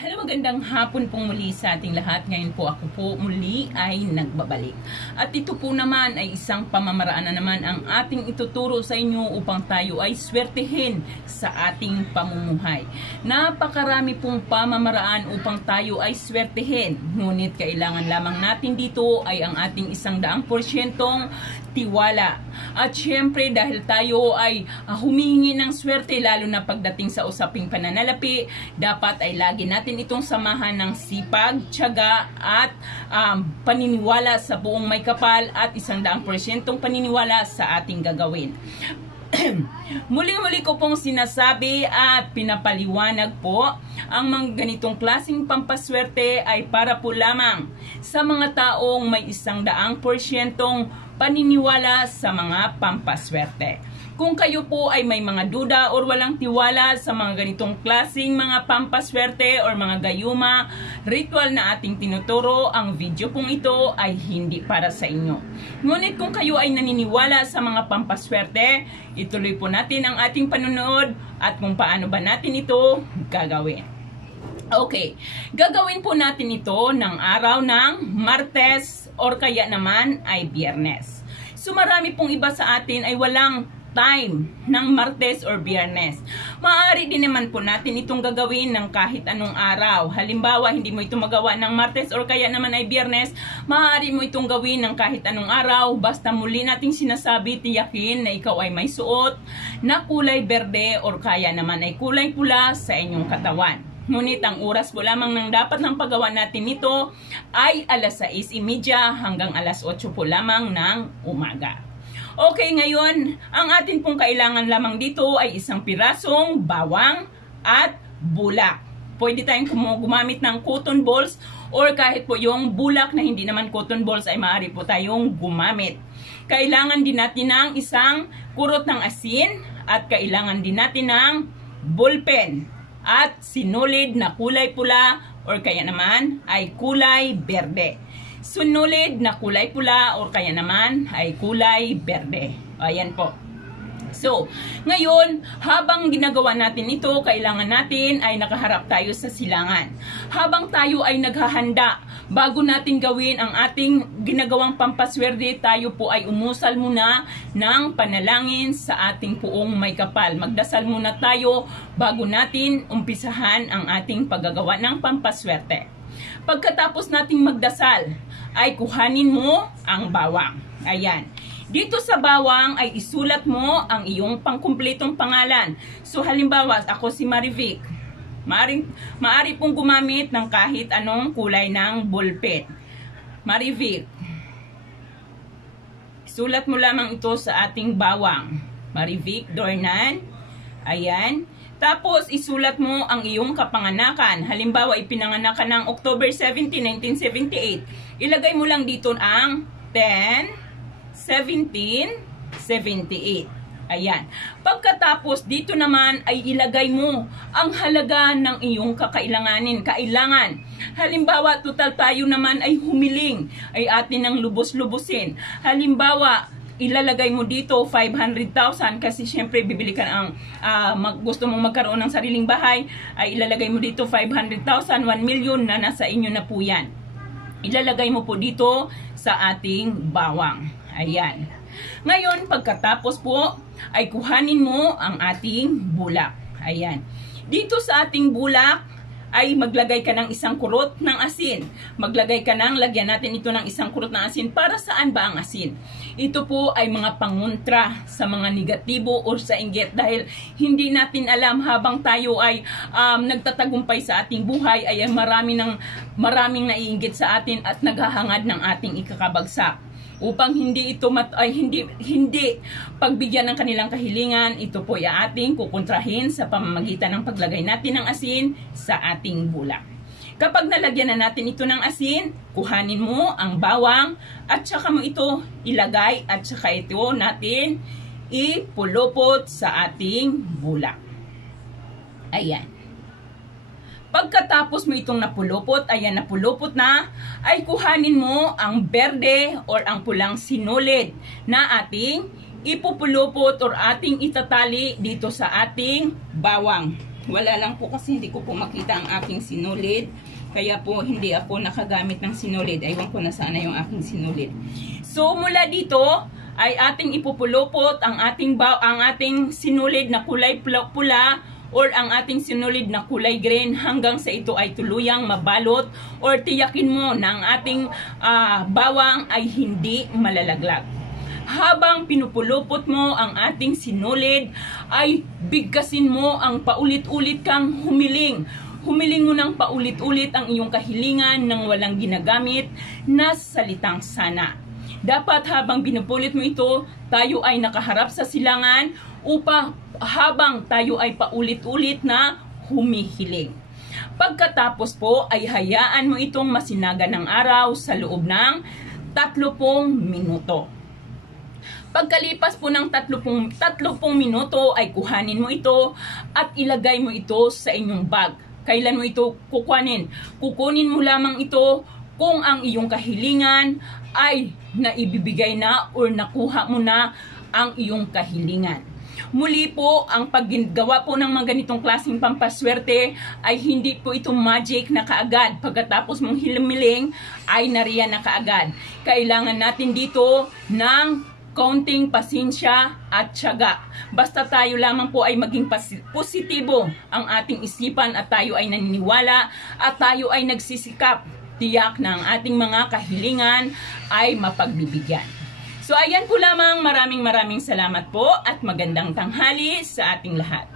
Hello, magandang hapon pong muli sa ating lahat. Ngayon po ako po muli ay nagbabalik. At ito po naman ay isang pamamaraan na naman ang ating ituturo sa inyo upang tayo ay swertehin sa ating pamumuhay. Napakarami pong pamamaraan upang tayo ay swertehin. Ngunit kailangan lamang natin dito ay ang ating 100% tiwala. At syempre dahil tayo ay humihingi ng swerte lalo na pagdating sa usaping pananalapi, dapat ay lagi natin itong samahan ng sipag, tiyaga at paniniwala sa buong may kapal at 100% paniniwala sa ating gagawin. Muli-muli ko pong sinasabi at pinapaliwanag po, ang mga ganitong klaseng pampaswerte ay para po lamang sa mga taong may 100% paniniwala sa mga pampaswerte. Kung kayo po ay may mga duda or walang tiwala sa mga ganitong klaseng mga pampaswerte or mga gayuma, ritual na ating tinuturo, ang video pong ito ay hindi para sa inyo. Ngunit kung kayo ay naniniwala sa mga pampaswerte, ituloy po natin ang ating panunood at kung paano ba natin ito gagawin. Okay, gagawin po natin ito ng araw ng Martes or kaya naman ay Biyernes. So marami pong iba sa atin ay walang time ng Martes or Biyernes. Maaari din naman po natin itong gagawin ng kahit anong araw. Halimbawa, hindi mo ito magawa ng Martes or kaya naman ay Biyernes, maaari mo itong gawin ng kahit anong araw. Basta muli nating sinasabi, tiyakin na ikaw ay may suot na kulay berde or kaya naman ay kulay pula sa inyong katawan. Ngunit ang oras po lamang ng dapat ng paggawa natin nito ay alas 6:30 hanggang alas 8 po lamang ng umaga. Okay, ngayon, ang atin pong kailangan lamang dito ay isang pirasong bawang at bulak. Pwede tayong gumamit ng cotton balls or kahit po yung bulak na hindi naman cotton balls ay maaari po tayong gumamit. Kailangan din natin ng isang kurot ng asin at kailangan din natin ng ballpen at sinulid na kulay pula or kaya naman ay kulay berde. Sinulid na kulay pula or kaya naman ay kulay berde. Ayan po. So, ngayon, habang ginagawa natin ito, kailangan natin ay nakaharap tayo sa silangan. Habang tayo ay naghahanda, bago natin gawin ang ating ginagawang pampaswerte, tayo po ay umusal muna ng panalangin sa ating puong may kapal. Magdasal muna tayo bago natin umpisahan ang ating paggagawa ng pampaswerte. Pagkatapos nating magdasal, ay kuhanin mo ang bawang. Ayan. Dito sa bawang ay isulat mo ang iyong pangkumpletong pangalan. So halimbawa, ako si Marivic. Maari pong gumamit ng kahit anong kulay ng ballpen. Marivic. Isulat mo lamang ito sa ating bawang. Marivic Dornan. Ayan. Tapos isulat mo ang iyong kapanganakan. Halimbawa, ipinanganak ka ng October 17, 1978. Ilagay mo lang dito ang 10/17/78. Ayan. Pagkatapos, dito naman ay ilagay mo ang halaga ng iyong kakailanganin. Kailangan. Halimbawa, total tayo naman ay humiling. Ay atin ang lubos-lubusin. Halimbawa, ilalagay mo dito 500,000 kasi syempre bibili ka ang gusto mong magkaroon ng sariling bahay. Ay ilalagay mo dito 500,000, 1 million na nasa inyo na po yan. Ilalagay mo po dito sa ating bawang. Ayan. Ngayon, pagkatapos po, ay kuhanin mo ang ating bulak. Ayan. Dito sa ating bulak, ay maglagay ka ng isang kurot ng asin. Lagyan natin ito ng isang kurot ng asin. Para saan ba ang asin? Ito po ay mga pangontra sa mga negatibo or sa inggit dahil hindi natin alam habang tayo ay nagtatagumpay sa ating buhay ay maraming naiinggit sa atin at naghahangad ng ating ikakabagsak. Upang hindi ito hindi pagbigyan ng kanilang kahilingan, ito po ay ating kukontrahin sa pamamagitan ng paglagay natin ng asin sa ating bulak. Kapag nalagyan na natin ito ng asin, kuhanin mo ang bawang at saka mo ito ilagay at saka ito natin ipulupot sa ating bulak. Ayan. Pagkatapos mo itong napulupot, ayan napulupot na, ay kuhanin mo ang berde or ang pulang sinulid na ating ipupulupot or ating itatali dito sa ating bawang. Wala lang po kasi hindi ko po makita ang aking sinulid. Kaya po hindi ako nakagamit ng sinulid. Aywan ko na sana yung aking sinulid. So mula dito ay ating ipupulupot ang ating sinulid na kulay pula or ang ating sinulid na kulay green hanggang sa ito ay tuluyang mabalot or tiyakin mo na ang ating bawang ay hindi malalaglag. Habang pinupulupot mo ang ating sinulid, ay bigkasin mo ang paulit-ulit kang humiling. Humiling mo ng paulit-ulit ang iyong kahilingan nang walang ginagamit na salitang sana. Dapat habang pinupulit mo ito, tayo ay nakaharap sa silangan habang tayo ay paulit-ulit na humihiling. Pagkatapos po ay hayaan mo itong masinaga ng araw sa loob ng 30 minuto. Pagkalipas po ng 30 minuto ay kuhanin mo ito at ilagay mo ito sa inyong bag. Kailan mo ito kukunin? Kukunin mo lamang ito kung ang iyong kahilingan ay naibibigay na or nakuha mo na ang iyong kahilingan. Muli po, ang paggawa po ng mga ganitong klaseng pampaswerte ay hindi po ito magic na kaagad. Pagkatapos mong himiling ay nariyan na kaagad. Kailangan natin dito ng kaunting pasensya at tiyaga. Basta tayo lamang po ay maging positibo ang ating isipan at tayo ay naniniwala at tayo ay nagsisikap. Tiyak na ang ating mga kahilingan ay mapagbibigyan. So ayan po lamang, maraming salamat po at magandang tanghali sa ating lahat.